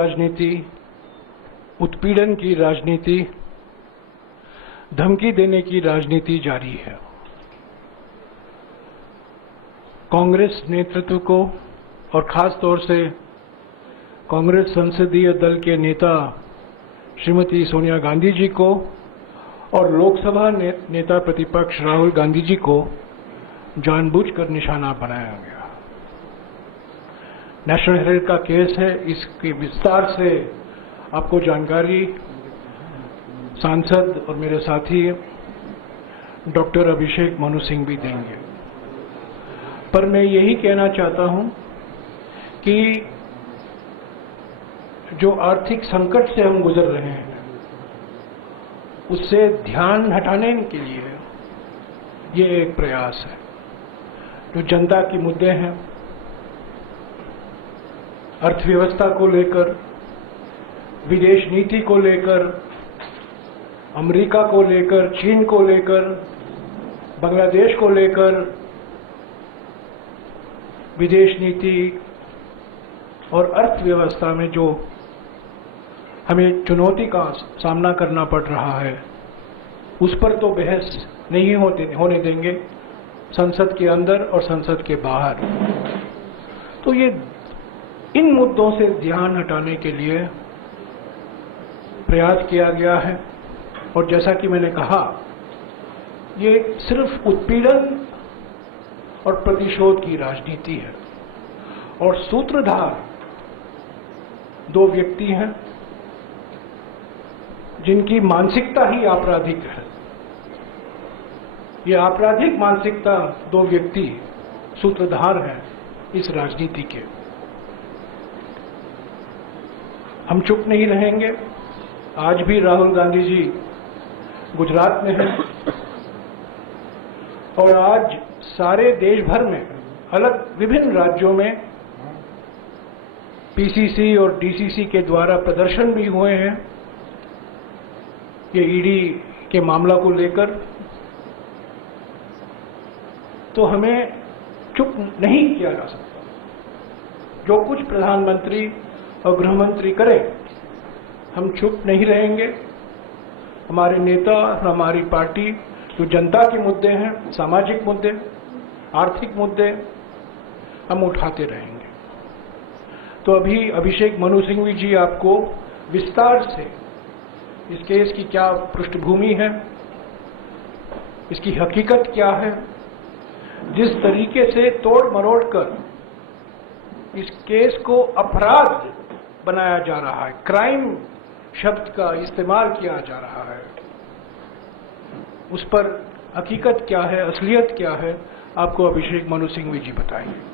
राजनीति, उत्पीड़न की राजनीति, धमकी देने की राजनीति जारी है। कांग्रेस नेतृत्व को और खास तौर से कांग्रेस संसदीय दल के नेता श्रीमती सोनिया गांधी जी को और लोकसभा नेता प्रतिपक्ष राहुल गांधी जी को जानबूझकर निशाना बनाया गया। नेशनल हेराल्ड का केस है, इसकी विस्तार से आपको जानकारी सांसद और मेरे साथी डॉक्टर अभिषेक मनु सिंह भी देंगे। पर मैं यही कहना चाहता हूं कि जो आर्थिक संकट से हम गुजर रहे हैं उससे ध्यान हटाने के लिए ये एक प्रयास है। जो जनता के मुद्दे हैं, अर्थव्यवस्था को लेकर, विदेश नीति को लेकर, अमेरिका को लेकर, चीन को लेकर, बांग्लादेश को लेकर, विदेश नीति और अर्थव्यवस्था में जो हमें चुनौती का सामना करना पड़ रहा है, उस पर तो बहस नहीं होने देंगे संसद के अंदर और संसद के बाहर। तो ये इन मुद्दों से ध्यान हटाने के लिए प्रयास किया गया है। और जैसा कि मैंने कहा, ये सिर्फ उत्पीड़न और प्रतिशोध की राजनीति है और सूत्रधार दो व्यक्ति हैं जिनकी मानसिकता ही आपराधिक है। ये आपराधिक मानसिकता दो व्यक्ति सूत्रधार हैं इस राजनीति के। हम चुप नहीं रहेंगे। आज भी राहुल गांधी जी गुजरात में हैं और आज सारे देश भर में अलग विभिन्न राज्यों में पीसीसी और डीसीसी के द्वारा प्रदर्शन भी हुए हैं ये ईडी के मामला को लेकर। तो हमें चुप नहीं किया जा सकता। जो कुछ प्रधानमंत्री और गृहमंत्री करें, हम चुप नहीं रहेंगे। हमारे नेता और हमारी पार्टी जो जनता के मुद्दे हैं, सामाजिक मुद्दे, आर्थिक मुद्दे, हम उठाते रहेंगे। तो अभी अभिषेक मनु सिंघवी जी आपको विस्तार से इस केस की क्या पृष्ठभूमि है, इसकी हकीकत क्या है, जिस तरीके से तोड़ मरोड़ कर इस केस को अपराध बनाया जा रहा है, क्राइम शब्द का इस्तेमाल किया जा रहा है, उस पर हकीकत क्या है, असलियत क्या है, आपको अभिषेक मनु सिंघवी जी बताएंगे।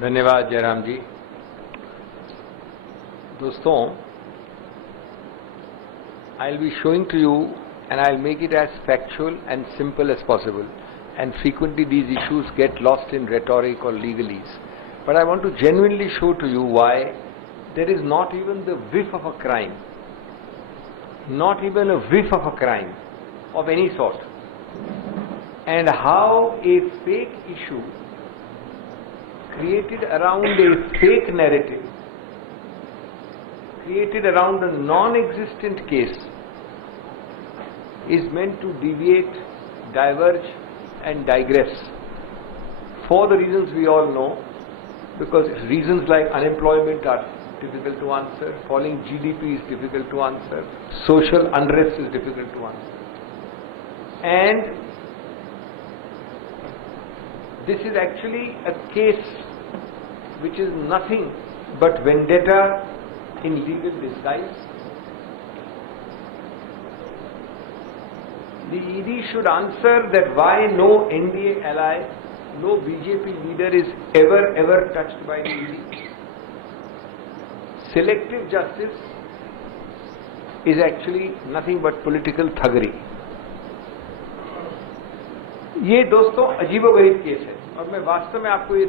धन्यवाद जयराम जी। दोस्तों, I'll be showing to you and I'll make it as factual and simple as possible, and frequently these issues get lost in rhetoric or legalese, but I want to genuinely show to you why there is not even the whiff of a crime, not even a whiff of a crime of any sort, and how a fake issue created around a fake narrative, created around a non-existent case, is meant to deviate, diverge and digress for the reasons we all know, because reasons like unemployment are difficult to answer, falling GDP is difficult to answer, social unrest is difficult to answer, and this is actually a case which is nothing but vendetta in legal disguise. The ED should answer that why no NDA ally, no BJP leader is ever touched by the ED. Selective justice is actually nothing but political thuggery. ये दोस्तों अजीबोगरीब case है और मैं वास्तव में आपको ये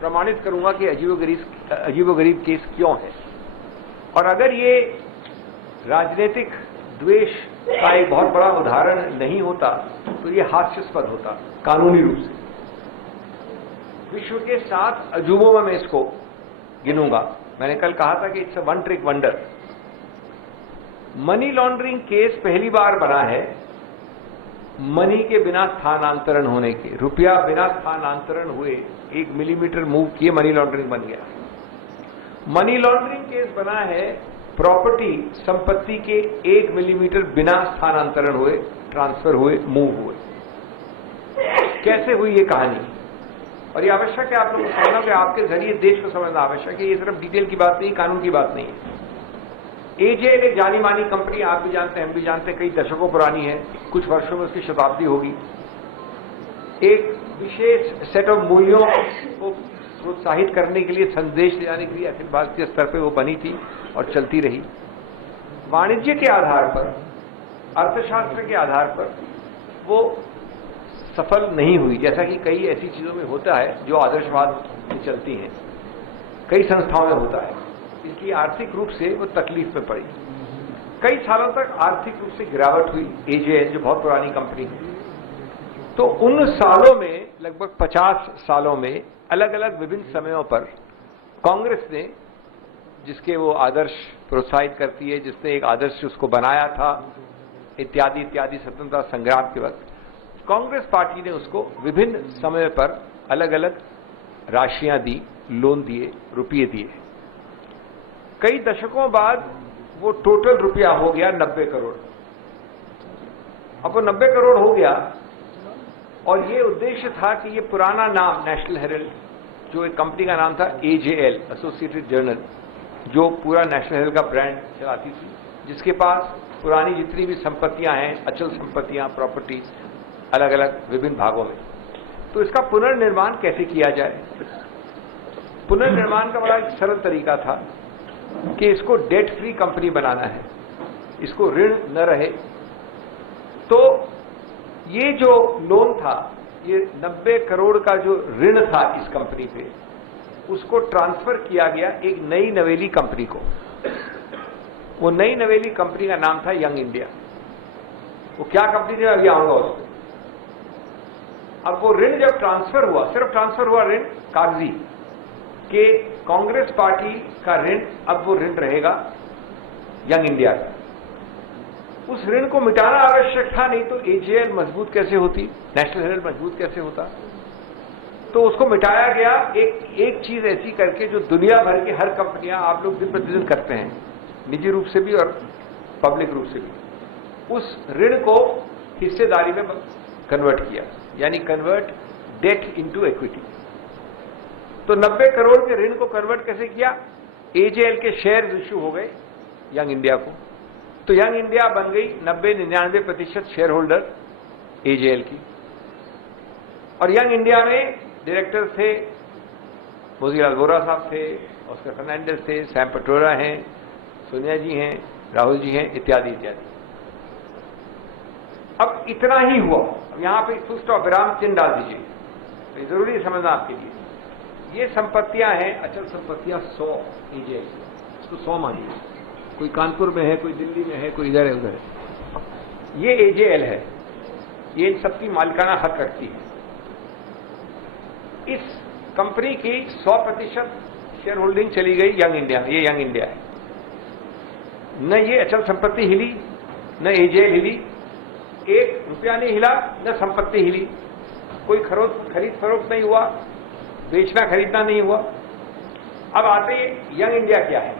प्रमाणित करूंगा कि अजीबोगरीब केस क्यों है। और अगर ये राजनीतिक द्वेष का एक बहुत बड़ा उदाहरण नहीं होता तो ये हास्यास्पद होता कानूनी रूप से। विश्व के 7 अजूबों में मैं इसको गिनूंगा। मैंने कल कहा था कि it's a one trick wonder. Money laundering case पहली बार बना है मनी के बिना स्थानांतरण होने के। रुपया बिना स्थानांतरण हुए 1 मिलीमीटर मूव किए मनी लॉन्ड्रिंग बन गया। मनी लॉन्ड्रिंग केस बना है प्रॉपर्टी संपत्ति के 1 मिलीमीटर बिना स्थानांतरण हुए, ट्रांसफर हुए, मूव हुए। कैसे हुई ये कहानी? और ये आवश्यक है आप लोगों को समझना कि आपके जरिए देश को समझना आवश्यक है। ये सिर्फ डिटेल की बात नहीं, कानून की बात नहीं है। एजेएल एक जानी मानी कंपनी, आप भी जानते हैं, हम भी जानते हैं, कई दशकों पुरानी है, कुछ वर्षों में उसकी शताब्दी होगी। एक विशेष सेट ऑफ मूल्यों को प्रोत्साहित करने के लिए, संदेश ले जाने के लिए अखिल भारतीय स्तर पर वो बनी थी और चलती रही। वाणिज्य के आधार पर, अर्थशास्त्र के आधार पर वो सफल नहीं हुई, जैसा कि कई ऐसी चीजों में होता है जो आदर्शवाद में चलती हैं, कई संस्थाओं में होता है। इसलिए आर्थिक रूप से वो तकलीफ में पड़ी। कई सालों तक आर्थिक रूप से गिरावट हुई एजेएल, जो बहुत पुरानी कंपनी है। तो उन सालों में, लगभग 50 सालों में, अलग अलग विभिन्न समयों पर कांग्रेस ने, जिसके वो आदर्श प्रोत्साहित करती है, जिसने एक आदर्श उसको बनाया था, इत्यादि इत्यादि, स्वतंत्रता संग्राम के वक्त कांग्रेस पार्टी ने उसको विभिन्न समय पर अलग अलग राशियां दी, लोन दिए, रुपये दिए। कई दशकों बाद वो टोटल रुपया हो गया 90 करोड़। अब वो 90 करोड़ हो गया और ये उद्देश्य था कि ये पुराना नाम नेशनल हेरल्ड, जो एक कंपनी का नाम था एजेएल, एसोसिएटेड जर्नल, जो पूरा नेशनल हेरल्ड का ब्रांड चलाती थी, जिसके पास पुरानी जितनी भी संपत्तियां हैं, अचल संपत्तियां, प्रॉपर्टीज, अलग अलग विभिन्न भागों में, तो इसका पुनर्निर्माण कैसे किया जाए। पुनर्निर्माण का बड़ा एक सरल तरीका था कि इसको डेट फ्री कंपनी बनाना है, इसको ऋण न रहे। तो ये जो लोन था, ये 90 करोड़ का जो ऋण था इस कंपनी पे, उसको ट्रांसफर किया गया एक नई नवेली कंपनी को। वो नई नवेली कंपनी का नाम था यंग इंडिया। वो क्या कंपनी थी, अभी आऊंगा उसमें। अब वो ऋण जब ट्रांसफर हुआ, सिर्फ ट्रांसफर हुआ ऋण कागजी, कि कांग्रेस पार्टी का ऋण अब वो ऋण रहेगा यंग इंडिया का। उस ऋण को मिटाना आवश्यक था, नहीं तो एजेएल मजबूत कैसे होती, नेशनल हेरल्ड मजबूत कैसे होता। तो उसको मिटाया गया एक चीज ऐसी करके जो दुनिया भर की हर कंपनियां, आप लोग दिन प्रतिदिन करते हैं, निजी रूप से भी और पब्लिक रूप से भी। उस ऋण को हिस्सेदारी में कन्वर्ट किया, यानी कन्वर्ट डेट इनटू इक्विटी। तो 90 करोड़ के ऋण को कन्वर्ट कैसे किया? एजेएल के शेयर इश्यू हो गए यंग इंडिया को। तो यंग इंडिया बन गई 90-99% शेयर होल्डर एजेएल की। और यंग इंडिया में डायरेक्टर थे, मोतीलाल वोरा साहब थे, ऑस्कर फर्नांडिस थे, सैम पिट्रोडा हैं, सोनिया जी हैं, राहुल जी हैं, इत्यादि इत्यादि। अब इतना ही हुआ। अब यहां पे फुल स्टॉप, विराम चिन्ह डाल दीजिए, तो जरूरी है समझना आपके लिए। ये संपत्तियां हैं, अचल संपत्तियां 100 एजेएल, इसको 100 मानिए। कोई कानपुर में है, कोई दिल्ली में है, कोई इधर है, उधर है। ये एजेएल है, ये इन सबकी मालिकाना हक रखती है। इस कंपनी की 100% शेयर होल्डिंग चली गई यंग इंडिया में। ये यंग इंडिया है। न ये अचल संपत्ति हिली, न एजेएल हिली, 1 रुपया नहीं हिला, न संपत्ति हिली। कोई खरीद फरोख्त नहीं हुआ, बेचना खरीदना नहीं हुआ। अब आते यंग इंडिया क्या है।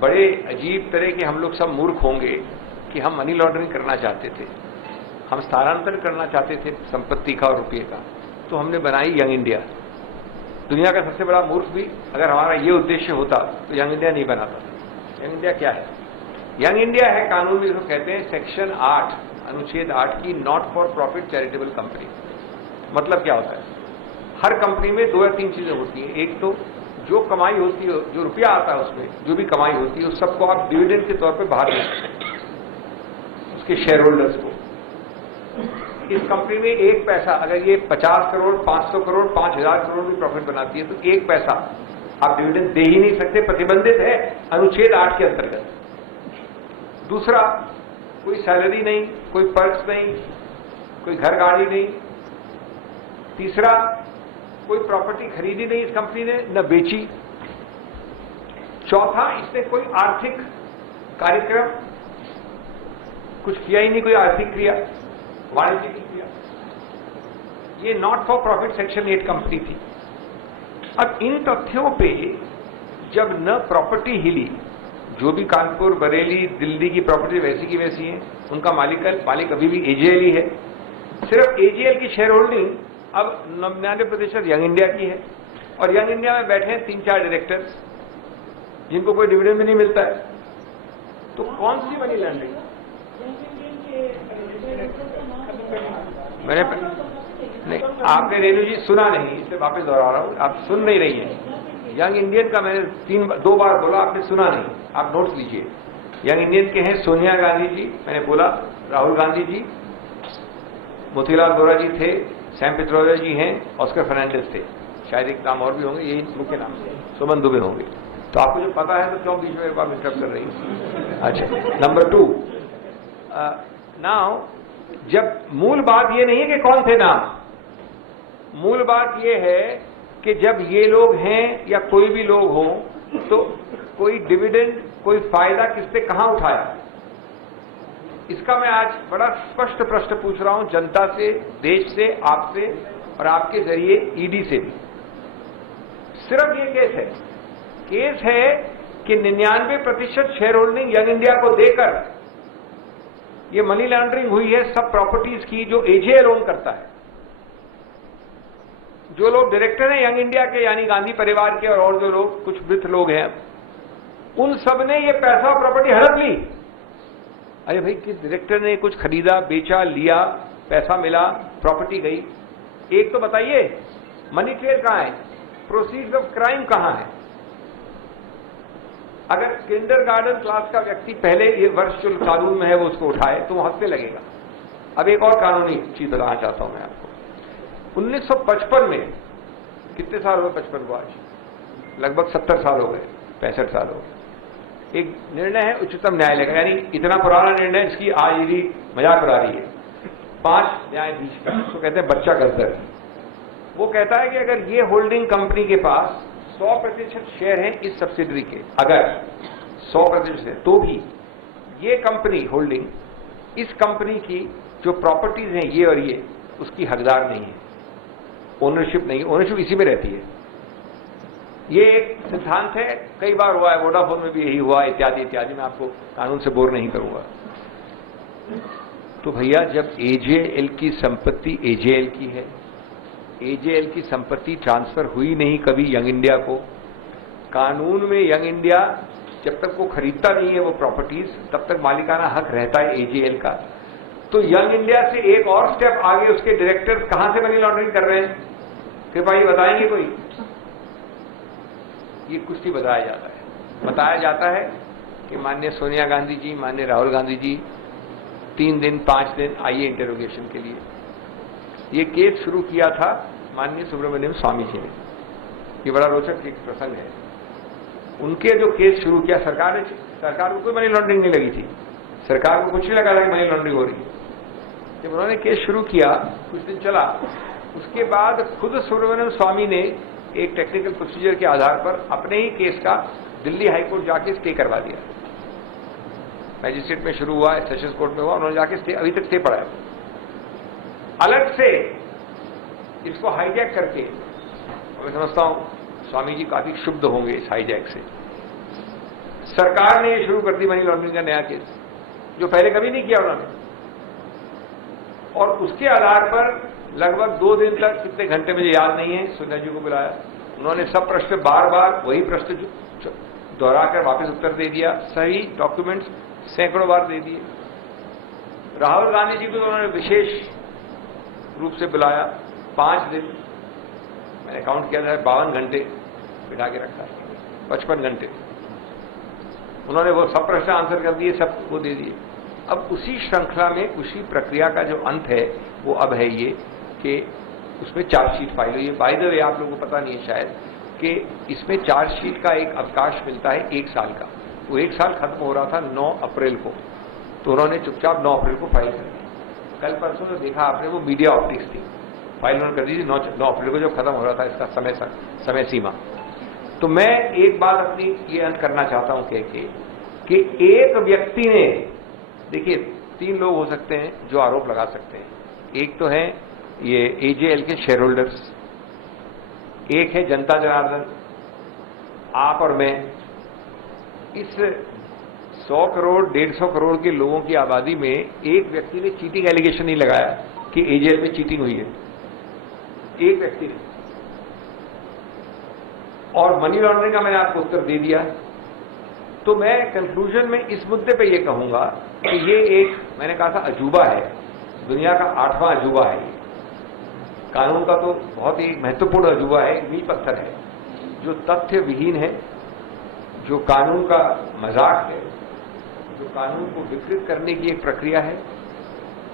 बड़े अजीब तरह के हम लोग सब मूर्ख होंगे कि हम मनी लॉन्ड्रिंग करना चाहते थे, हम स्थानांतरण करना चाहते थे संपत्ति का और रुपये का, तो हमने बनाई यंग इंडिया। दुनिया का सबसे बड़ा मूर्ख भी अगर हमारा ये उद्देश्य होता तो यंग इंडिया नहीं बनाता। यंग इंडिया क्या है? यंग इंडिया है, कानून में इसको कहते हैं सेक्शन 8, अनुच्छेद 8 की not for profit charitable company. मतलब क्या होता है? हर कंपनी में 2 या 3 चीजें होती हैं। एक तो जो कमाई होती है, जो रुपया आता है उसमें जो भी कमाई होती है, उस सबको आप डिविडेंड के तौर पे बाहर देते हैं उसके शेयर होल्डर्स को। इस कंपनी में 1 पैसा, अगर ये 50 करोड़, 500 करोड़, 5000 करोड़ भी प्रॉफिट बनाती है, तो 1 पैसा आप डिविडेंड दे ही नहीं सकते, प्रतिबंधित है अनुच्छेद 8 के अंतर्गत। दूसरा, कोई सैलरी नहीं, कोई पर्क्स नहीं, कोई घर गाड़ी नहीं। तीसरा, कोई प्रॉपर्टी खरीदी नहीं इस कंपनी ने, न बेची। चौथा, इसने कोई आर्थिक कार्यक्रम कुछ किया ही नहीं, कोई आर्थिक क्रिया, वाणिज्यिक क्रिया। ये not for profit section 8 company थी। अब इन तथ्यों पे जब न प्रॉपर्टी हिली, जो भी कानपुर, बरेली, दिल्ली की प्रॉपर्टी वैसी की वैसी है, उनका मालिक अभी भी एजेएल ही है। सिर्फ एजेएल की शेयर होल्डिंग अब 99% यंग इंडिया की है, और यंग इंडिया में बैठे हैं 3-4 डायरेक्टर्स जिनको कोई डिविडेंड भी नहीं मिलता है। तो कौन सी मनी लॉन्ड्रिंग? मैंने नहीं, आपने रेणु जी सुना नहीं, इसलिए वापस दोहरा रहा हूं, आप सुन नहीं रही हैं। यंग इंडियन का मैंने 2 बार बोला, आपने सुना नहीं। आप नोट्स लीजिए। यंग इंडियन के हैं सोनिया गांधी जी, मैंने बोला, राहुल गांधी जी, मोतीलाल वोरा जी थे, सैम पित्रोदा जी हैं, ऑस्कर फर्नांडिस थे, शायद एक नाम और भी होंगे, यही मुख्य नाम है, सुमन दुबे होंगे। तो आपको जो पता है तो क्यों बीच में आप इंटरप्ट कर रही हैं? अच्छा, नंबर 2, नाउ जब मूल बात ये नहीं है कि कौन थे नाम, मूल बात ये है कि जब ये लोग हैं या कोई भी लोग हों तो कोई डिविडेंड, कोई फायदा किससे कहां उठाया, इसका मैं आज बड़ा स्पष्ट प्रश्न पूछ रहा हूं जनता से, देश से, आपसे और आपके जरिए ईडी से भी। सिर्फ ये केस है कि 99% शेयर होल्डिंग यंग इंडिया को देकर ये मनी लॉन्ड्रिंग हुई है सब प्रॉपर्टीज की जो एजेएल ओन करता है। जो लोग डायरेक्टर हैं यंग इंडिया के, यानी गांधी परिवार के, और जो लोग कुछ वृद्ध लोग हैं, उन सब ने ये पैसा और प्रॉपर्टी हड़प ली। अरे भाई, किस डायरेक्टर ने कुछ खरीदा, बेचा, लिया, पैसा मिला, प्रॉपर्टी गई? एक तो बताइए, मनी ट्रेल कहां है? प्रोसीड्स ऑफ क्राइम कहां है? अगर किंडरगार्टन क्लास का व्यक्ति पहले ये वर्ष जो कानून में है वो उसको उठाए तो वो हंसने लगेगा। अब एक और कानूनी चीज बताना चाहता हूं मैं आपको। 1955 में, कितने साल हुए 55 को आज? लगभग 70 साल हो गए, 65 साल हो गए। एक निर्णय है उच्चतम न्यायालय का, यानी इतना पुराना निर्णय जिसकी आज यदि मजाक उड़ा रही है, 5 न्यायाधीश का, तो कहते हैं बच्चा गजदर। वो कहता है कि अगर ये होल्डिंग कंपनी के पास 100% शेयर हैं इस सब्सिडरी के, अगर 100% है, तो भी ये कंपनी होल्डिंग इस कंपनी की जो प्रॉपर्टीज हैं ये और ये, उसकी हकदार नहीं है, ओनरशिप नहीं, ओनरशिप इसी में रहती है। ये एक सिद्धांत है, कई बार हुआ है, वोडाफोन में भी यही हुआ, इत्यादि इत्यादि। मैं आपको कानून से बोर नहीं करूंगा। तो भैया, जब एजेएल की संपत्ति एजेएल की है, एजेएल की संपत्ति ट्रांसफर हुई नहीं कभी यंग इंडिया को, कानून में यंग इंडिया जब तक वो खरीदता नहीं है वो प्रॉपर्टीज, तब तक मालिकाना हक रहता है एजेएल का। तो यंग इंडिया से एक और स्टेप आगे उसके डायरेक्टर कहां से मनी लॉन्ड्रिंग कर रहे हैं? कृपया ये बताएंगे कोई? ये कुछ नहीं बताया जाता है। बताया जाता है कि माननीय सोनिया गांधी जी, माननीय राहुल गांधी जी 3 दिन 5 दिन आइए इंटरोगेशन के लिए। ये केस शुरू किया था माननीय सुब्रमण्यम स्वामी जी ने। ये बड़ा रोचक एक प्रसंग है। उनके जो केस शुरू किया, सरकार को कोई मनी लॉन्ड्रिंग नहीं लगी थी, सरकार को कुछ नहीं लगा था कि मनी लॉन्ड्रिंग हो रही है। जब उन्होंने केस शुरू किया, कुछ दिन चला, उसके बाद खुद सुब्रमण्यम स्वामी ने एक टेक्निकल प्रोसीजर के आधार पर अपने ही केस का दिल्ली हाईकोर्ट जाके स्टे करवा दिया। मैजिस्ट्रेट में शुरू हुआ, सेशंस कोर्ट में हुआ, उन्होंने जाके स्टे, अभी तक स्टे पड़ा है। अलग से इसको हाईजैक करके, मैं समझता हूं स्वामी जी काफी क्षुब्ध होंगे इस हाईजैक से। सरकार ने ये शुरू कर दी मनी लॉन्ड्रिंग का नया केस, जो पहले कभी नहीं किया उन्होंने। और उसके आधार पर लगभग 2 दिन तक, कितने घंटे मुझे याद नहीं है, सोनिया जी को बुलाया, उन्होंने सब प्रश्न बार बार वही प्रश्न दोहराकर वापस उत्तर दे दिया, सही डॉक्यूमेंट्स सैकड़ों बार दे दिए। राहुल गांधी जी को उन्होंने विशेष रूप से बुलाया, 5 दिन, मैंने काउंट किया था, 52 घंटे बिठा के रखा, 55 घंटे उन्होंने वो सब प्रश्न आंसर कर दिए, सब वो दे दिए। अब उसी श्रृंखला में, उसी प्रक्रिया का जो अंत है वो अब है ये कि उसमें चार्जशीट फाइल हुई है। बाय द वे, आप लोगों को पता नहीं है शायद कि इसमें चार्जशीट का एक अवकाश मिलता है 1 साल का। वो 1 साल खत्म हो रहा था 9 अप्रैल को, तो उन्होंने चुपचाप 9 अप्रैल को फाइल कर दी। कल परसों जो देखा आपने वो मीडिया ऑप्टिक्स थी, फाइल उन्होंने कर दी थी 9 अप्रैल को, जो खत्म हो रहा था इसका समय सीमा। तो मैं एक बात अपनी ये अंत करना चाहता हूं कह के कि एक व्यक्ति ने, देखिए 3 लोग हो सकते हैं जो आरोप लगा सकते हैं। एक तो है ये AJL के शेयर होल्डर्स, एक है जनता जनार्दन, आप और मैं। इस 100 करोड़ 150 करोड़ के लोगों की आबादी में एक व्यक्ति ने चीटिंग एलिगेशन नहीं लगाया कि AJL में चीटिंग हुई है, एक व्यक्ति ने। और मनी लॉन्ड्रिंग का मैंने आपको उत्तर दे दिया। तो मैं कंक्लूजन में इस मुद्दे पे ये कहूंगा कि ये एक, मैंने कहा था अजूबा है, दुनिया का 8वां अजूबा है। ये कानून का तो बहुत ही महत्वपूर्ण अजूबा है, मील पत्थर है, जो तथ्य विहीन है, जो कानून का मजाक है, जो कानून को विकृत करने की एक प्रक्रिया है,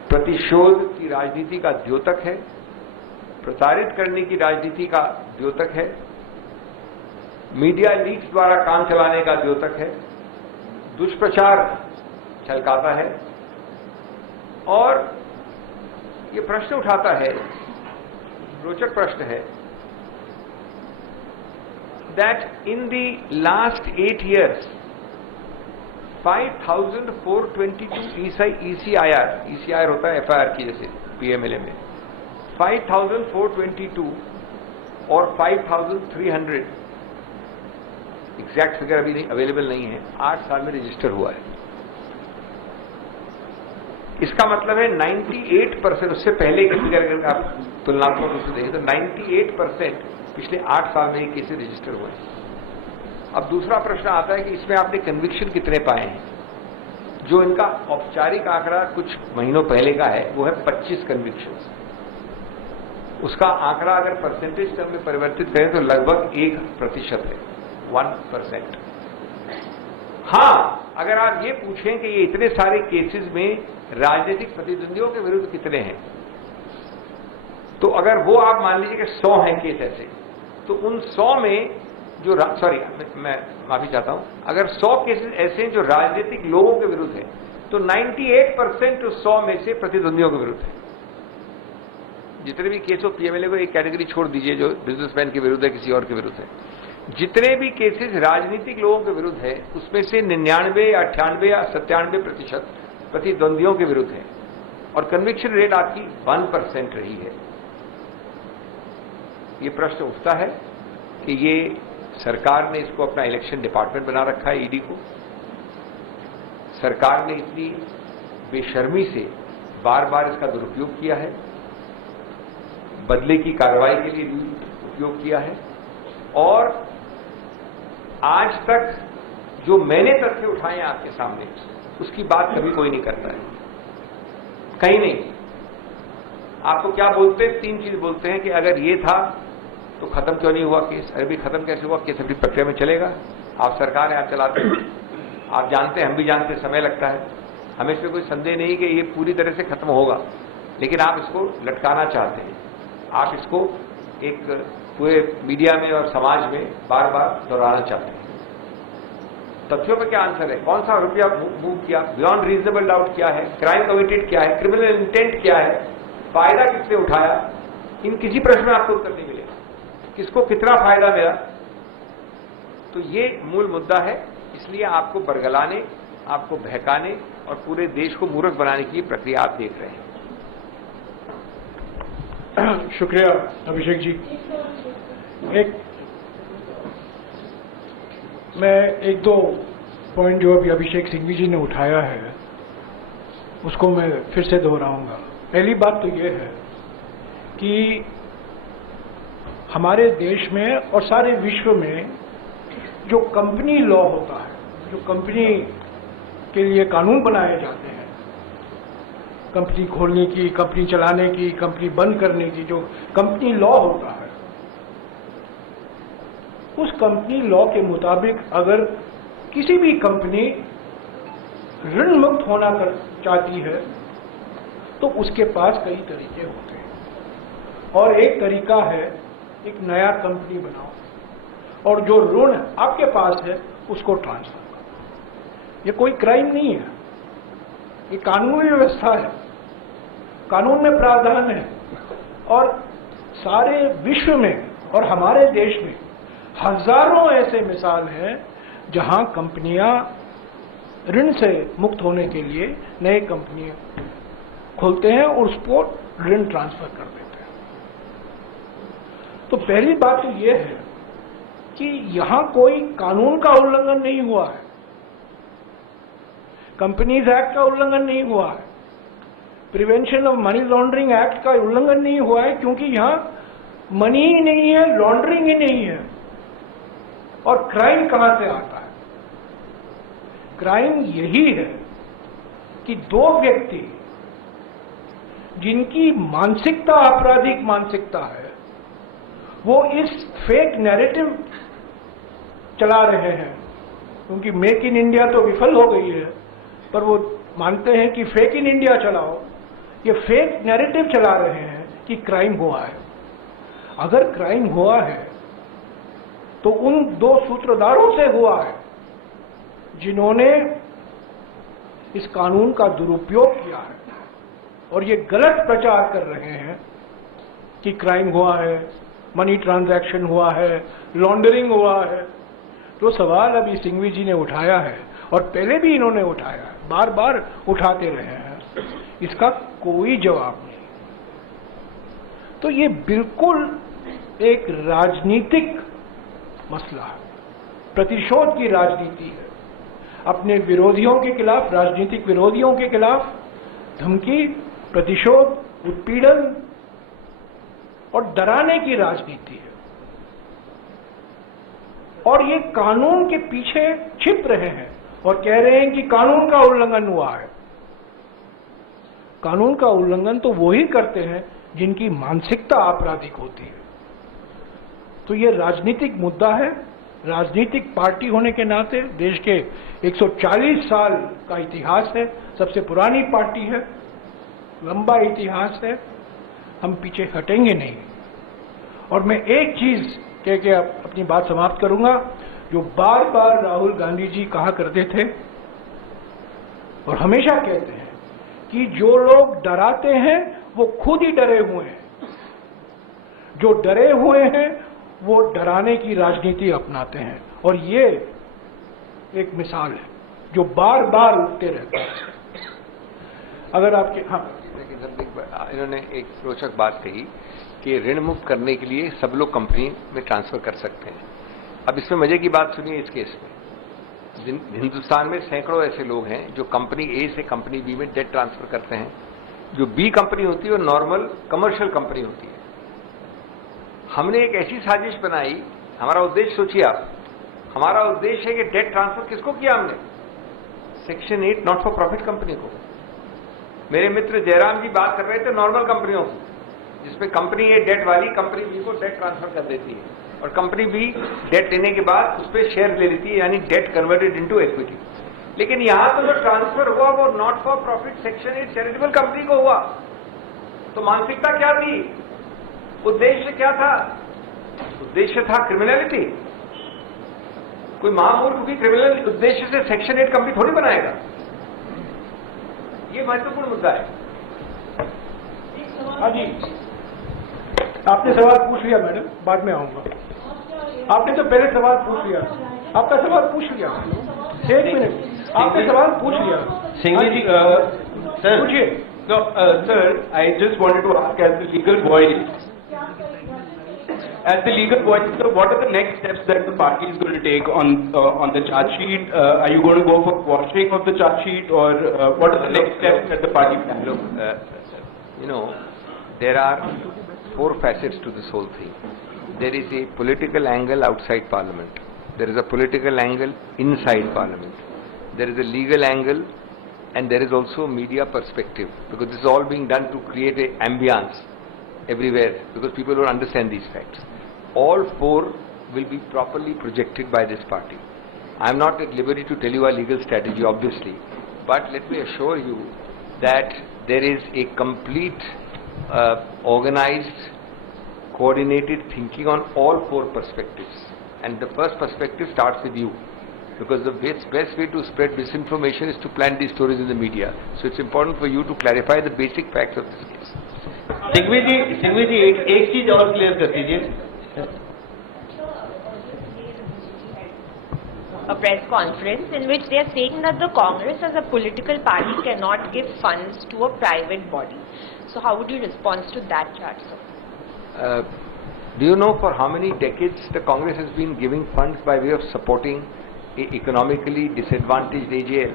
प्रतिशोध की राजनीति का द्योतक है, प्रताड़ित करने की राजनीति का द्योतक है, मीडिया लीक्स द्वारा काम चलाने का द्योतक है, दुष्प्रचार छलकाता है। और ये प्रश्न उठाता है, रोचक प्रश्न है, that in the last 8 years 5422 ECIR होता है FIR की जैसे PMLA में, 5422 और 5300, एग्जैक्ट फिगर अभी नहीं अवेलेबल नहीं है, 8 साल में रजिस्टर हुआ है। इसका मतलब है 98%, उससे पहले की फिगर अगर आप तुलनात्मक रूप से देखें तो 98% पिछले 8 साल में ये केसेस रजिस्टर हुए हैं। अब दूसरा प्रश्न आता है कि इसमें आपने कन्विक्शन कितने पाए हैं। जो इनका औपचारिक आंकड़ा कुछ महीनों पहले का है वो है 25 कन्विक्शंस। उसका आंकड़ा अगर परसेंटेज टर्म में परिवर्तित करें तो लगभग 1% है, 1%। हां, अगर आप ये पूछें कि ये इतने सारे केसेस में राजनीतिक प्रतिद्वंदियों के विरुद्ध कितने हैं, तो अगर वो आप मान लीजिए कि 100 हैं केस ऐसे, तो उन 100 में जो मैं माफी चाहता हूं, अगर 100 केसेस ऐसे हैं जो राजनीतिक लोगों के विरुद्ध है, तो 98% उस 100 में से प्रतिद्वंदियों के विरुद्ध है। जितने भी केस हो, PMLA को एक कैटेगरी छोड़ दीजिए जो बिजनेसमैन के विरुद्ध है, किसी और के विरुद्ध है, जितने भी केसेस राजनीतिक लोगों के विरुद्ध है उसमें से 99 या 98 या 97% प्रतिद्वंदियों के विरुद्ध है, और कन्विक्शन रेट आपकी 1% रही है। ये प्रश्न उठता है कि ये सरकार ने इसको अपना इलेक्शन डिपार्टमेंट बना रखा है, ED को। सरकार ने इतनी बेशर्मी से बार बार इसका दुरुपयोग किया है, बदले की कार्रवाई के लिए उपयोग किया है, और आज तक जो मैंने तथ्य उठाए आपके सामने उसकी बात कभी कोई नहीं करता है, कहीं नहीं। आपको क्या बोलते हैं? 3 चीज बोलते हैं कि अगर ये था तो खत्म क्यों नहीं हुआ केस, अभी खत्म कैसे हुआ, केस अभी प्रक्रिया में चलेगा। आप सरकार है, आप चलाते हैं, आप जानते हैं, हम भी जानते हैं, समय लगता है, हमें इसमें कोई संदेह नहीं कि ये पूरी तरह से खत्म होगा, लेकिन आप इसको लटकाना चाहते हैं, आप इसको एक पूरे मीडिया में और समाज में बार बार दोहराना चाहते हैं। तथ्यों पर क्या आंसर है? कौन सा रुपया मूव किया, बियॉन्ड रीजनेबल डाउट क्या है, क्राइम कमिटेड क्या है, क्रिमिनल इंटेंट क्या है, फायदा किसने उठाया, इन किसी प्रश्न में आपको उत्तर नहीं मिलेगा। किसको कितना फायदा मिला, तो ये मूल मुद्दा है। इसलिए आपको बरगलाने, आपको बहकाने और पूरे देश को मूर्ख बनाने की प्रक्रिया आप देख रहे हैं। शुक्रिया अभिषेक जी। मैं एक दो पॉइंट जो अभी अभिषेक सिंघवी जी ने उठाया है उसको मैं फिर से दोहराऊंगा। पहली बात तो ये है कि हमारे देश में और सारे विश्व में जो कंपनी लॉ होता है, जो कंपनी के लिए कानून बनाए जाते हैं, कंपनी खोलने की, कंपनी चलाने की, कंपनी बंद करने की, जो कंपनी लॉ होता है, उस कंपनी लॉ के मुताबिक अगर किसी भी कंपनी ऋण मुक्त होना चाहती है तो उसके पास कई तरीके होते हैं, और एक तरीका है एक नया कंपनी बनाओ और जो ऋण आपके पास है उसको ट्रांसफर करो। ये कोई क्राइम नहीं है, ये कानूनी व्यवस्था है, कानून में प्रावधान है, और सारे विश्व में और हमारे देश में हजारों ऐसे मिसाल हैं जहां कंपनियां ऋण से मुक्त होने के लिए नए कंपनियां खोलते हैं और उसको ऋण ट्रांसफर कर देते हैं। तो पहली बात तो यह है कि यहां कोई कानून का उल्लंघन नहीं हुआ है, कंपनीज एक्ट का उल्लंघन नहीं हुआ है, prevention of money laundering act का उल्लंघन नहीं हुआ है, क्योंकि यहां मनी ही नहीं है, लॉन्ड्रिंग ही नहीं है। और क्राइम कहां से आता है? क्राइम यही है कि दो व्यक्ति जिनकी मानसिकता आपराधिक मानसिकता है, वो इस फेक नैरेटिव चला रहे हैं, क्योंकि मेक इन इंडिया तो विफल हो गई है, पर वो मानते हैं कि फेक इन इंडिया चलाओ। ये फेक नैरेटिव चला रहे हैं कि क्राइम हुआ है। अगर क्राइम हुआ है तो उन दो सूत्रधारों से हुआ है जिन्होंने इस कानून का दुरुपयोग किया है और ये गलत प्रचार कर रहे हैं कि क्राइम हुआ है, मनी ट्रांजैक्शन हुआ है, लॉन्ड्रिंग हुआ है। तो सवाल अभी सिंघवी जी ने उठाया है और पहले भी इन्होंने उठाया है, बार बार उठाते रहे हैं, इसका कोई जवाब नहीं। तो ये बिल्कुल एक राजनीतिक मसला है, प्रतिशोध की राजनीति है। अपने विरोधियों के खिलाफ, राजनीतिक विरोधियों के खिलाफ धमकी, प्रतिशोध, उत्पीड़न और डराने की राजनीति है। और ये कानून के पीछे छिप रहे हैं और कह रहे हैं कि कानून का उल्लंघन हुआ है। कानून का उल्लंघन तो वो ही करते हैं जिनकी मानसिकता आपराधिक होती है। तो ये राजनीतिक मुद्दा है। राजनीतिक पार्टी होने के नाते देश के 140 साल का इतिहास है, सबसे पुरानी पार्टी है, लंबा इतिहास है, हम पीछे हटेंगे नहीं। और मैं एक चीज कह के अपनी बात समाप्त करूंगा, जो बार बार राहुल गांधी जी कहा करते थे और हमेशा कहते हैं कि जो लोग डराते हैं वो खुद ही डरे हुए हैं, जो डरे हुए हैं वो डराने की राजनीति अपनाते हैं। और ये एक मिसाल है जो बार बार उठते रहते हैं। अगर आपके इन्होंने एक रोचक बात कही कि ऋण मुक्त करने के लिए सब लोग कंपनी में ट्रांसफर कर सकते हैं। अब इसमें मजे की बात सुनिए, इस केस में हिंदुस्तान में सैकड़ों ऐसे लोग हैं जो कंपनी ए से कंपनी बी में डेट ट्रांसफर करते हैं। जो बी कंपनी होती है वो नॉर्मल कमर्शियल कंपनी होती है। हमने एक ऐसी साजिश बनाई, हमारा उद्देश्य सोचिए आप, हमारा उद्देश्य है कि डेट ट्रांसफर किसको किया हमने? Section 8 not for profit company को। मेरे मित्र जयराम जी बात कर रहे थे नॉर्मल कंपनियों की, जिसमें कंपनी ए डेट वाली कंपनी बी को डेट ट्रांसफर कर देती है और कंपनी बी डेट लेने के बाद उस पर शेयर ले लेती है, यानी डेट कन्वर्टेड इनटू इक्विटी। लेकिन यहां तो जो ट्रांसफर हुआ वो not for profit section 8 charitable company को हुआ। तो मानसिकता क्या थी? उद्देश्य क्या था? उद्देश्य था क्रिमिनलिटी। कोई महामूर्ख भी क्रिमिनल उद्देश्य से सेक्शन 8 कंपनी थोड़ी बनाएगा। ये महत्वपूर्ण मुद्दा है। हाँ जी, आपने सवाल पूछ लिया मैडम, बाद में आऊंगा। आपने तो पहले सवाल पूछ लिया, आपका सवाल पूछ लिया। एक मिनट, आपने सवाल पूछ लिया। सिंघवी जी, सर पूछिए। Sir, I just wanted to ask as the legal voice, so what are the next steps that the party is going to take on the charge sheet? Are you going to go for quashing of the charge sheet, or what are the next steps that the party plans? Look, there are 4 facets to this whole thing. There is a political angle outside Parliament. There is a political angle inside Parliament. There is a legal angle, and there is also a media perspective, because this is all being done to create an ambience everywhere, because people don't understand these facts. All 4 will be properly projected by this party. I am not at liberty to tell you our legal strategy, obviously, but let me assure you that there is a complete organized, coordinated thinking on all 4 perspectives. And the first perspective starts with you, because the best way to spread misinformation is to plant these stories in the media. So it's important for you to clarify the basic facts of this case. Singhvi ji एक चीज और clear कर दीजिए। A press conference in which they are saying that the Congress as a political party cannot give funds to a private body. So how would you respond to that charge, sir? Do you know for how many decades the Congress has been giving funds by way of supporting a economically disadvantaged AJL?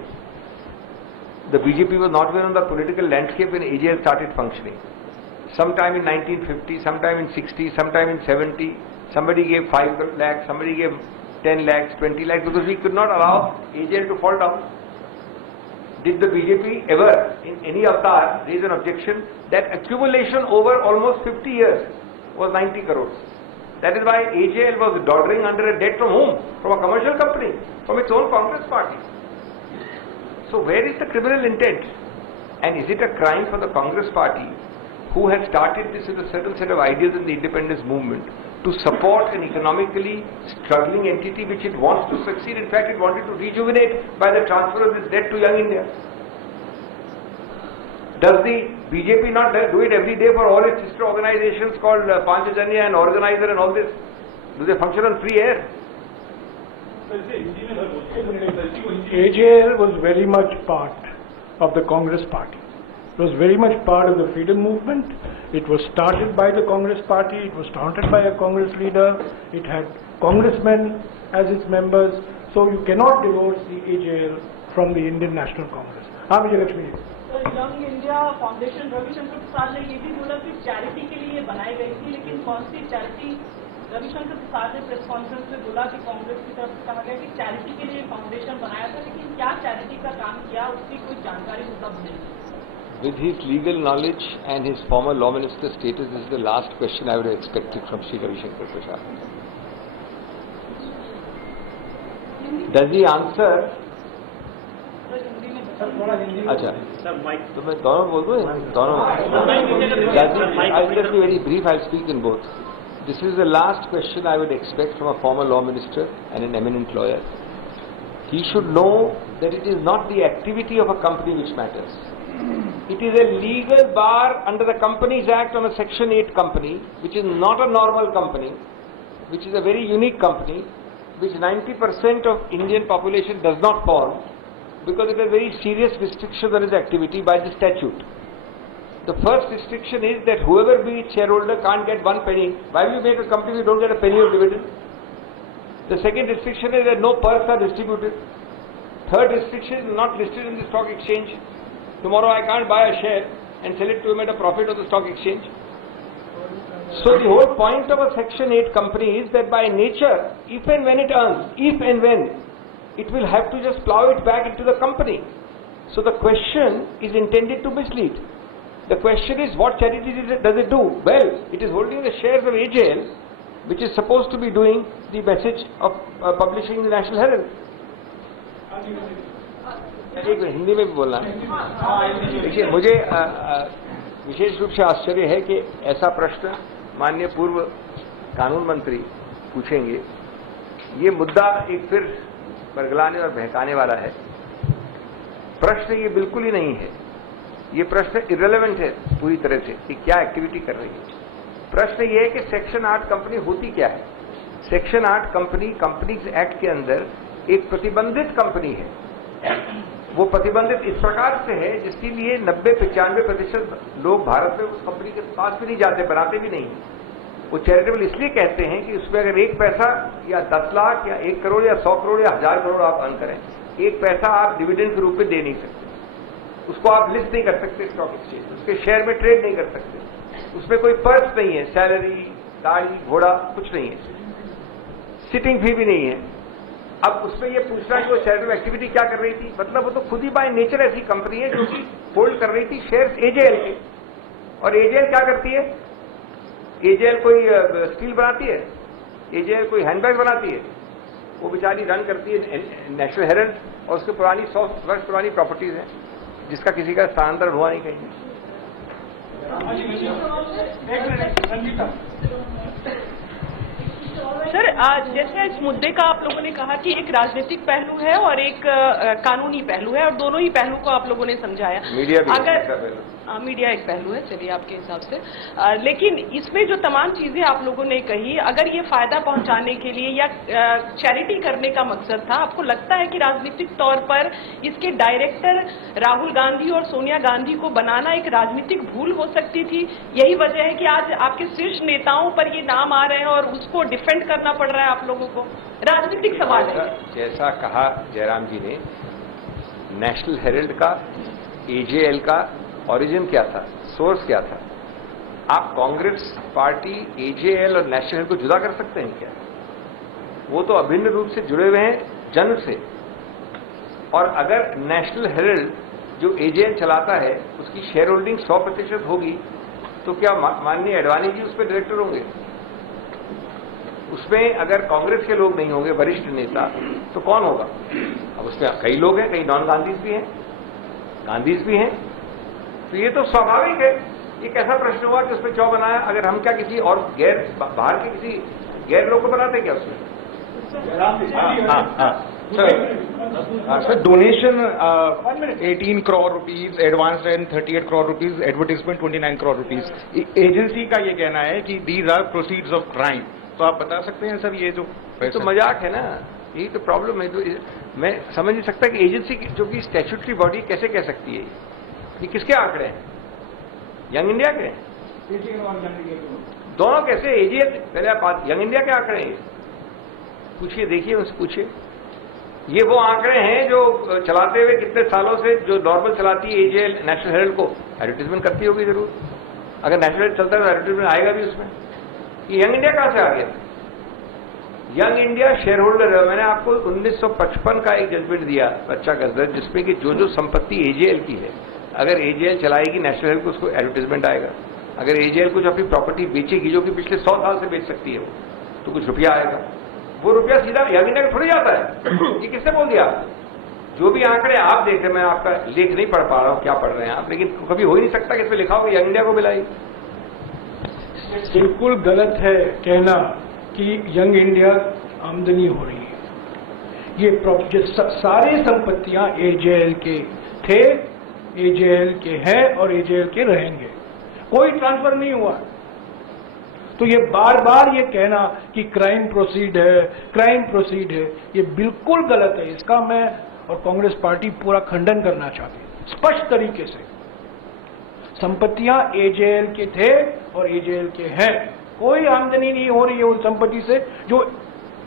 The BJP was not even on the political landscape when AJL started functioning. Sometime in 1950, sometime in 60, sometime in 70, somebody gave 5 lakhs, somebody gave 10 lakhs, 20 lakhs, because we could not allow AJL to fall down. Did the BJP ever, in any avatar, raise an objection that accumulation over almost 50 years was 90 crores? That is why AJL was doddering under a debt from whom? From a commercial company, from its own Congress party. So where is the criminal intent? And is it a crime for the Congress party, who has started this with a certain set of ideas in the independence movement, to support an economically struggling entity which it wants to succeed? In fact, it wanted to rejuvenate by the transfer of this debt to Young India. Does the BJP not do it every day for all its sister organizations called Panchajanya and Organizer and all this? Do they function on free air? AJL was very much part of the Congress party. It was very much part of the freedom movement. It was started by the Congress party. It was started by a Congress leader. It had congressmen as its members. So you cannot divorce the AJL from the Indian National Congress. हाँ विजय Lakshmi ji. Young India foundation Ravishankar प्रसाद ने ये भी बोला कि charity के लिए बनाई गई थी, लेकिन कौन सी चैरिटी? रविशंकर प्रसाद ने प्रेस कॉन्फ्रेंस में बोला कि कांग्रेस की तरफ से कहा गया कि चैरिटी के लिए फाउंडेशन बनाया था, लेकिन क्या चैरिटी का काम किया उसकी कोई जानकारी उपलब्ध नहीं। With his legal knowledge and his former law minister status, this is the last question I would have expected from Shri Ravi Shankar Prasad. Does he answer? अच्छा, तो मैं दोनों बोल दूँ, दोनों। I'll just be very brief. I'll speak in both. This is the last question I would expect from a former law minister and an eminent lawyer. He should know that it is not the activity of a company which matters. It is a legal bar under the Companies Act on a Section 8 company, which is not a normal company, which is a very unique company, which 90% of Indian population does not form, because it has very serious restrictions on its activity by the statute. The first restriction is that whoever be its shareholder can't get 1 penny. Why will you make a company if you don't get a penny of dividend? The second restriction is that no purse are distributed. Third restriction is not listed in the stock exchange. Tomorrow I can't buy a share and sell it to him at a profit of the stock exchange. So the whole point of a Section 8 company is that by nature, if and when it earns, it will have to just plow it back into the company. So the question is intended to mislead. The question is, what charity does it do? Well, it is holding the shares of AJL, which is supposed to be doing the message of publishing the National Herald. एक हिंदी में भी बोलना है। देखिए, मुझे विशेष रूप से आश्चर्य है कि ऐसा प्रश्न माननीय पूर्व कानून मंत्री पूछेंगे। ये मुद्दा एक फिर बरगलाने और बहकाने वाला है। प्रश्न ये बिल्कुल ही नहीं है। ये प्रश्न इररिलेवेंट है पूरी तरह से कि क्या एक्टिविटी कर रही है। प्रश्न ये है कि सेक्शन 8 कंपनी होती क्या है। सेक्शन 8 कंपनी कंपनीज एक्ट के अंदर एक प्रतिबंधित कंपनी है। वो प्रतिबंधित इस प्रकार से है जिसके लिए 90-95% लोग भारत में उस कंपनी के पास भी नहीं जाते, बनाते भी नहीं। वो चैरिटेबल इसलिए कहते हैं कि उसमें अगर 1 पैसा या 10 लाख या 1 करोड़ या 100 करोड़ या 1000 करोड़ आप अर्न करें, 1 पैसा आप डिविडेंड के रूप में दे नहीं सकते। उसको आप लिस्ट नहीं कर सकते स्टॉक एक्सचेंज, उसके शेयर में ट्रेड नहीं कर सकते। उसमें कोई पर्स नहीं है, सैलरी, दाढ़ी, घोड़ा कुछ नहीं है, सिटिंग फी भी नहीं है। अब उसमें ये पूछना कि वो चैरिटेबल एक्टिविटी क्या कर रही थी, मतलब वो तो खुद ही बाय नेचर ऐसी कंपनी है जो कि होल्ड कर रही थी शेयर्स एजेएल के। और एजेएल क्या करती है? एजेएल कोई स्टील बनाती है, एजेएल कोई हैंडबैग बनाती है, वो बेचारी रन करती है नेशनल हेरल्ड और उसकी पुरानी 100 वर्ष पुरानी प्रॉपर्टीज है जिसका किसी का स्थानांतरण हुआ नहीं कहीं। सर, जैसे इस मुद्दे का आप लोगों ने कहा कि एक राजनीतिक पहलू है और एक कानूनी पहलू है और दोनों ही पहलू को आप लोगों ने समझाया। मीडिया भी मीडिया एक पहलू है, चलिए आपके हिसाब से। लेकिन इसमें जो तमाम चीजें आप लोगों ने कही, अगर ये फायदा पहुंचाने के लिए या चैरिटी करने का मकसद था, आपको लगता है कि राजनीतिक तौर पर इसके डायरेक्टर राहुल गांधी और सोनिया गांधी को बनाना एक राजनीतिक भूल हो सकती थी? यही वजह है कि आज आपके शीर्ष नेताओं पर ये नाम आ रहे हैं और उसको डिफेंड करना पड़ रहा है आप लोगों को? राजनीतिक सवाल है। जैसा कहा जयराम जी ने, नेशनल हेराल्ड का, एजेएल का ओरिजिन क्या था, सोर्स क्या था? आप कांग्रेस पार्टी, एजेएल और नेशनल हेराल्ड को जुदा कर सकते हैं क्या? वो तो अभिन्न रूप से जुड़े हुए हैं जन्म से। और अगर नेशनल हेराल्ड जो एजेएल चलाता है उसकी शेयर होल्डिंग 100% होगी तो क्या माननीय अडवाणी जी उसमें डायरेक्टर होंगे? उसमें अगर कांग्रेस के लोग नहीं होंगे, वरिष्ठ नेता, तो कौन होगा? अब उसमें कई लोग हैं, कई नॉन गांधीज भी हैं, गांधीज भी हैं, तो ये तो स्वाभाविक है। ये कैसा प्रश्न हुआ कि उसमें क्यों बनाया? अगर हम क्या किसी और बाहर के किसी गैर लोग को बनाते क्या उसमें? Sir, donation 18 crore rupees, advance rent 38 crore rupees, advertisement 29 crore rupees. Agency का ये कहना है कि these are proceeds of crime. तो आप बता सकते हैं सर, ये जो तो मजाक है ना, यही तो प्रॉब्लम है। तो मैं समझ नहीं सकता कि एजेंसी जो कि स्टैट्यूटरी बॉडी कैसे कह सकती है? ये किसके आंकड़े हैं? यंग इंडिया के? दोनों कैसे? एजेएल पहले आप यंग इंडिया के आंकड़े हैं? पूछिए, देखिए, उनसे पूछिए। ये वो आंकड़े हैं जो चलाते हुए कितने सालों से, जो नॉर्मल चलाती है एजेएल नेशनल हेराल्ड को, एडवर्टीजमेंट करती होगी जरूर। अगर नेशनल हेराल्ड चलता है तो एडवर्टीजमेंट आएगा भी उसमें। ये यंग इंडिया कहां से आ गया? यंग इंडिया शेयर होल्डर है। मैंने आपको 1955 का एक जजमेंट दिया, बच्चा गजदर, जिसमें कि जो संपत्ति एजेएल की है, अगर एजेएल चलाएगी नेशनल हेराल्ड को उसको एडवर्टीजमेंट आएगा। अगर एजेएल कुछ अपनी प्रॉपर्टी बेचेगी जो कि पिछले 100 साल से बेच सकती है वो, तो कुछ रुपया आएगा। वो रुपया सीधा यंग इंडिया में थोड़ी जाता है। ये किसने बोल दिया? जो भी आंकड़े आप देख रहे हैं, मैं आपका लेख नहीं पढ़ पा रहा हूं क्या पढ़ रहे हैं आप, लेकिन कभी हो ही नहीं सकता कि इसमें लिखा होगा यंग इंडिया को मिलाई। बिल्कुल गलत है कहना कि यंग इंडिया आमदनी हो रही है। ये सारी संपत्तियां एजेएल के थे, एजेएल के हैं और एजेएल के रहेंगे। कोई ट्रांसफर नहीं हुआ। तो ये बार बार ये कहना कि क्राइम प्रोसीड है, क्राइम प्रोसीड है, ये बिल्कुल गलत है। इसका मैं और कांग्रेस पार्टी पूरा खंडन करना चाहती है, स्पष्ट तरीके से। संपत्तियां एजेएल के थे और एजेएल के हैं। कोई आमदनी नहीं हो रही है उन संपत्ति से जो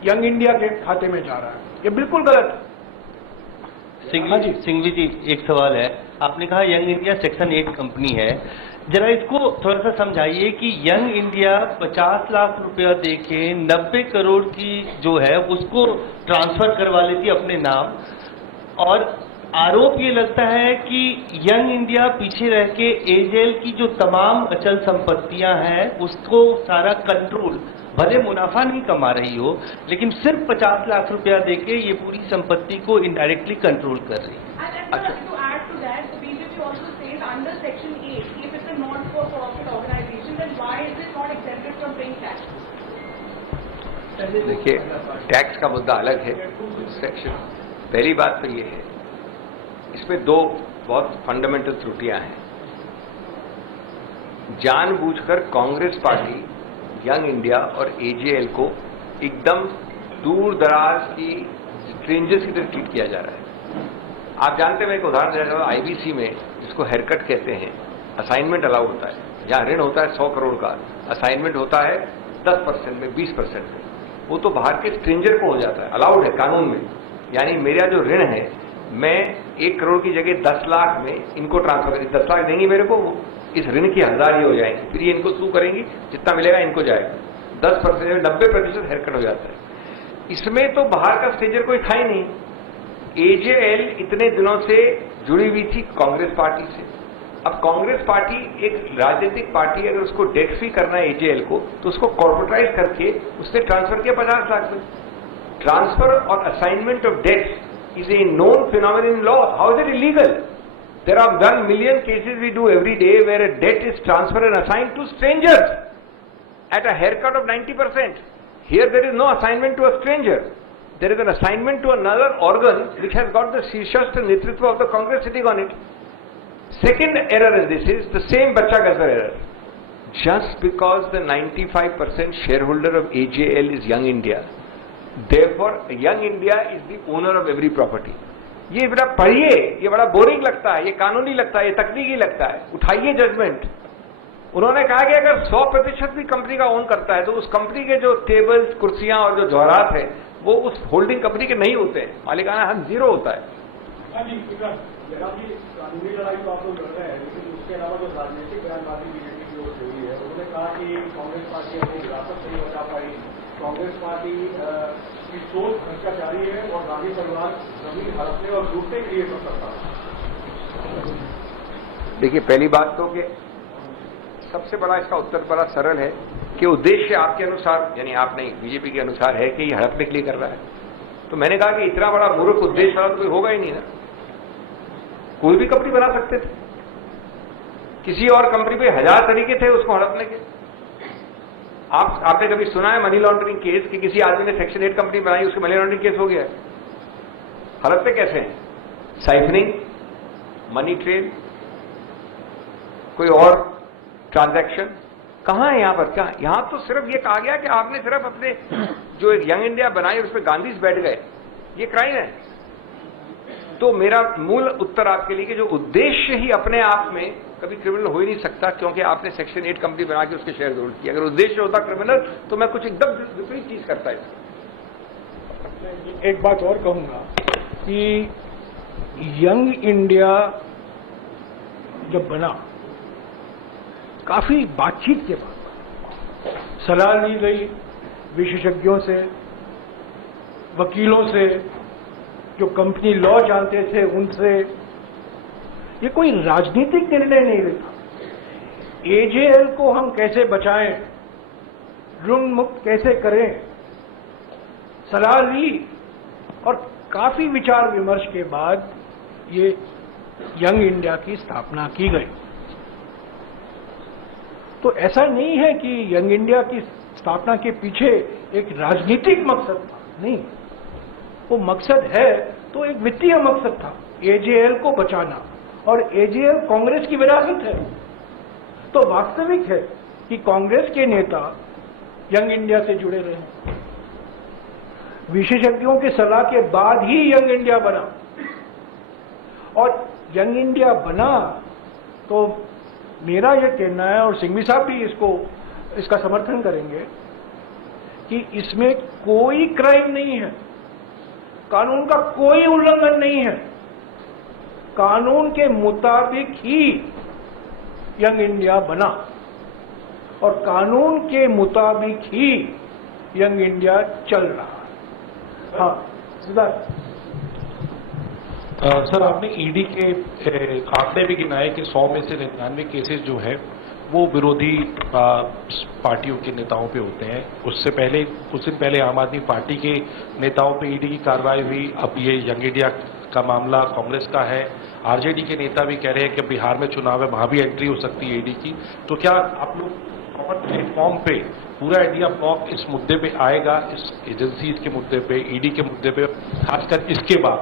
यंग इंडिया के खाते में जा रहा है। ये बिल्कुल गलत है। सिंघवी जी, एक सवाल है। आपने कहा यंग इंडिया सेक्शन 8 कंपनी है, जरा इसको थोड़ा सा समझाइए कि यंग इंडिया 50 लाख रुपया देके 90 करोड़ की जो है उसको ट्रांसफर करवा लेती अपने नाम, और आरोप ये लगता है कि यंग इंडिया पीछे रह के एजेएल की जो तमाम अचल संपत्तियां हैं उसको सारा कंट्रोल, भले मुनाफा नहीं कमा रही हो, लेकिन सिर्फ 50 लाख रुपया देके ये पूरी संपत्ति को इनडायरेक्टली कंट्रोल कर रही है। Under Section 8, if it's a not-for-profit organization, then why is it not exempted from paying tax? देखिए, टैक्स का मुद्दा अलग है। सेक्शन, पहली बात तो ये है, इसमें दो बहुत फंडामेंटल त्रुटियां हैं। जानबूझकर कांग्रेस पार्टी यंग इंडिया और एजेएल को एकदम दूर दराज की स्ट्रेंजर्स की तरह ट्रीट किया जा रहा है। आप जानते हैं, मैं एक उदाहरण दे रहा हूं, आईबीसी में जिसको हेयरकट कहते हैं, असाइनमेंट अलाउ होता है। जहां ऋण होता है 100 करोड़ का, असाइनमेंट होता है 10% में, 20% में। वो तो बाहर के स्ट्रेंजर को हो जाता है, अलाउड है कानून में। यानी मेरा जो ऋण है, मैं 1 करोड़ की जगह 10 लाख में इनको ट्रांसफर करेंगे। 10 लाख देंगी मेरे को, इस ऋण की हकदारी हो जाएंगी, फिर ये इनको सू करेंगी, जितना मिलेगा इनको जाएगा। 10% में 90% हेयरकट हो जाता है। इसमें तो बाहर का स्ट्रेंजर कोई था ही नहीं। एजेएल इतने दिनों से जुड़ी हुई थी कांग्रेस पार्टी से। अब कांग्रेस पार्टी एक राजनीतिक पार्टी, अगर उसको डेट फ्री करना है एजेएल को, तो उसको कॉर्पोरेटाइज करके उसने ट्रांसफर किया 50 लाख में। ट्रांसफर और assignment of debts is a known phenomenon in law. How is it illegal? There are 1 million cases we do every day where a debt is transferred and assigned to strangers at a haircut of 90%. Here there is no assignment to a stranger. There is an assignment to another organ which has got the Shirshastra Netritva of the Congress sitting on it. Second error in this is the same Bachcha-Gazar error. Just because the 95% shareholder of AJL is Young India, therefore Young India is the owner of every property. ये बड़ा पढ़िए, ये बड़ा boring लगता है, ये कानूनी लगता है, ये तकनीकी लगता है, उठाइए जजमेंट। उन्होंने कहा कि अगर 100% भी कंपनी का ओन करता है तो उस कंपनी के जो टेबल्स, कुर्सियां और जो जवाहरात है वो उस होल्डिंग कंपनी के नहीं होते हैं, मालिकाना हक जीरो होता है। कानूनी लड़ाई तो आप लोग लड़ रहे हैं, लेकिन उसके अलावा जो राजनीतिक बयानबाजी बीजेपी की ओर से हुई है, उन्होंने कहा कि कांग्रेस पार्टी अपनी विरासत नहीं बचा पाई, कांग्रेस पार्टी की सोच भ्रष्टाचारी है और गांधी परिवार जमीन हड़पने और लूटने के लिए सब करता है। देखिए, पहली बात तो कि सबसे बड़ा इसका उत्तर बड़ा सरल है कि उद्देश्य आपके अनुसार, यानी आप नहीं, बीजेपी के अनुसार है कि ये हड़पने के लिए कर रहा है। तो मैंने कहा कि इतना बड़ा मूर्ख उद्देश्य वाला तो कोई होगा ही नहीं ना। कोई भी कंपनी बना सकते थे, किसी और कंपनी पे 1000 तरीके थे उसको हड़पने के। आपने कभी सुना है मनी लॉन्ड्रिंग केस कि किसी आदमी ने सेक्शन 8 कंपनी बनाई, उसके मनी लॉन्ड्रिंग केस हो गया? हड़पते कैसे हैं? साइफनिंग, मनी ट्रेल, कोई और ट्रांजैक्शन कहां है यहां पर? क्या यहां तो सिर्फ ये कहा गया कि आपने सिर्फ अपने जो एक यंग इंडिया बनाई उस पर गांधीज बैठ गए, ये क्राइम है। तो मेरा मूल उत्तर आपके लिए कि जो उद्देश्य ही अपने आप में कभी क्रिमिनल हो ही नहीं सकता, क्योंकि आपने सेक्शन 8 कंपनी बना के उसके शेयर होल्ड किए। अगर उद्देश्य होता क्रिमिनल तो मैं कुछ एकदम विपरीत चीज करता है। एक बात और कहूंगा कि यंग इंडिया जब बना, काफी बातचीत के बाद सलाह ली गई विशेषज्ञों से, वकीलों से, जो कंपनी लॉ जानते थे उनसे। ये कोई राजनीतिक निर्णय नहीं लेता। एजेएल को हम कैसे बचाएं, ऋण मुक्त कैसे करें, सलाह ली और काफी विचार विमर्श के बाद ये यंग इंडिया की स्थापना की गई। तो ऐसा नहीं है कि यंग इंडिया की स्थापना के पीछे एक राजनीतिक मकसद था, नहीं। वो मकसद है तो एक वित्तीय मकसद था, एजेएल को बचाना, और एजेएल कांग्रेस की विरासत है। तो वास्तविक है कि कांग्रेस के नेता यंग इंडिया से जुड़े रहे। विशेषज्ञों की सलाह के बाद ही यंग इंडिया बना, और यंग इंडिया बना तो मेरा यह कहना है, और सिंघवी साहब भी इसका समर्थन करेंगे, कि इसमें कोई क्राइम नहीं है, कानून का कोई उल्लंघन नहीं है। कानून के मुताबिक ही यंग इंडिया बना और कानून के मुताबिक ही यंग इंडिया चल रहा है। हाँ, सिद्धार्थ। सर, आपने ईडी के आंकड़े भी गिनाए कि 100 में से 99 केसेस जो है वो विरोधी पार्टियों के नेताओं पे होते हैं। उससे पहले, कुछ दिन पहले आम आदमी पार्टी के नेताओं पे ईडी की कार्रवाई हुई। अब ये यंग इंडिया का मामला कांग्रेस का है। आरजेडी के नेता भी कह रहे हैं कि बिहार में चुनाव है, वहां भी एंट्री हो सकती है ईडी की। तो क्या आप लोग कॉमन प्लेटफॉर्म पे पूरा इंडिया ब्लॉक इस मुद्दे पे आएगा, इस एजेंसीज के मुद्दे पे, ईडी के मुद्दे पे, खासकर इसके बाद?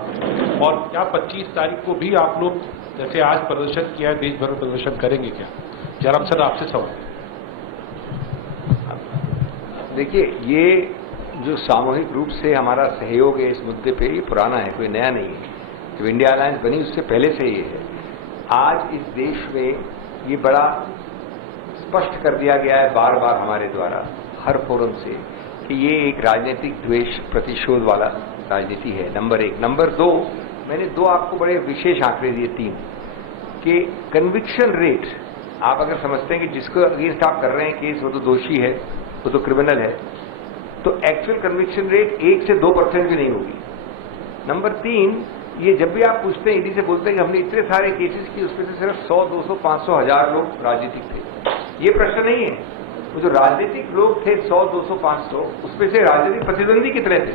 और क्या 25 तारीख को भी आप लोग जैसे आज प्रदर्शन किया है, देश भर में प्रदर्शन करेंगे क्या? जयराम सर, आपसे सवाल। देखिए, ये जो सामूहिक रूप से हमारा सहयोग है इस मुद्दे पे, ये पुराना है, कोई नया नहीं है। जो इंडिया अलायंस बनी उससे पहले से ये है। आज इस देश में ये बड़ा स्पष्ट कर दिया गया है बार बार हमारे द्वारा हर फोरम से कि ये एक राजनीतिक द्वेष प्रतिशोध वाला राजनीति है, नंबर 1। नंबर 2, मैंने 2 आपको बड़े विशेष आंकड़े दिए, 3, कि कन्विक्शन रेट। आप अगर समझते हैं कि जिसको अगेंस्ट आप कर रहे हैं केस वो तो दोषी है, वो तो क्रिमिनल है, तो एक्चुअल कन्विक्शन रेट 1 से 2% भी नहीं होगी। नंबर 3, ये जब भी आप पूछते हैं, ईडी से बोलते हैं कि हमने इतने सारे केसेस किए, उसमें से सिर्फ 100, 200, 500, 1000 लोग राजनीतिक थे। ये प्रश्न नहीं है। वो जो राजनीतिक लोग थे 100, 200, 500, उसमें से राजनीतिक प्रतिद्वंदी कितने थे?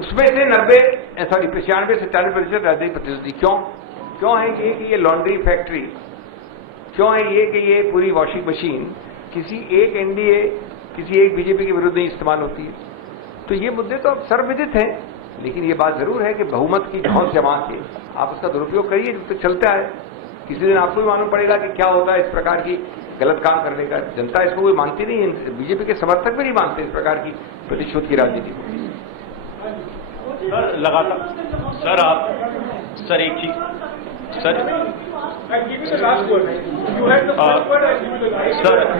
उसमें से 95 से 40% राजनीतिक प्रतिद्वंदी। क्यों है कि ये लॉन्ड्री फैक्ट्री, क्यों है ये कि ये पूरी वॉशिंग मशीन किसी एक एनडीए, किसी एक बीजेपी के विरुद्ध नहीं इस्तेमाल होती है? तो ये मुद्दे तो अब सर्वविदित हैं, लेकिन ये बात जरूर है कि बहुमत की धौंस जमा के आप उसका दुरुपयोग करिए, जब तक चलता है। किसी दिन आपको भी मालूम पड़ेगा कि क्या होता है इस प्रकार की गलत काम करने का। जनता इसको कोई मानती नहीं है, बीजेपी के समर्थक भी नहीं मानते इस प्रकार की प्रतिशोध की राजनीति को। सर लगातार सर आप सर एक चीज सर सर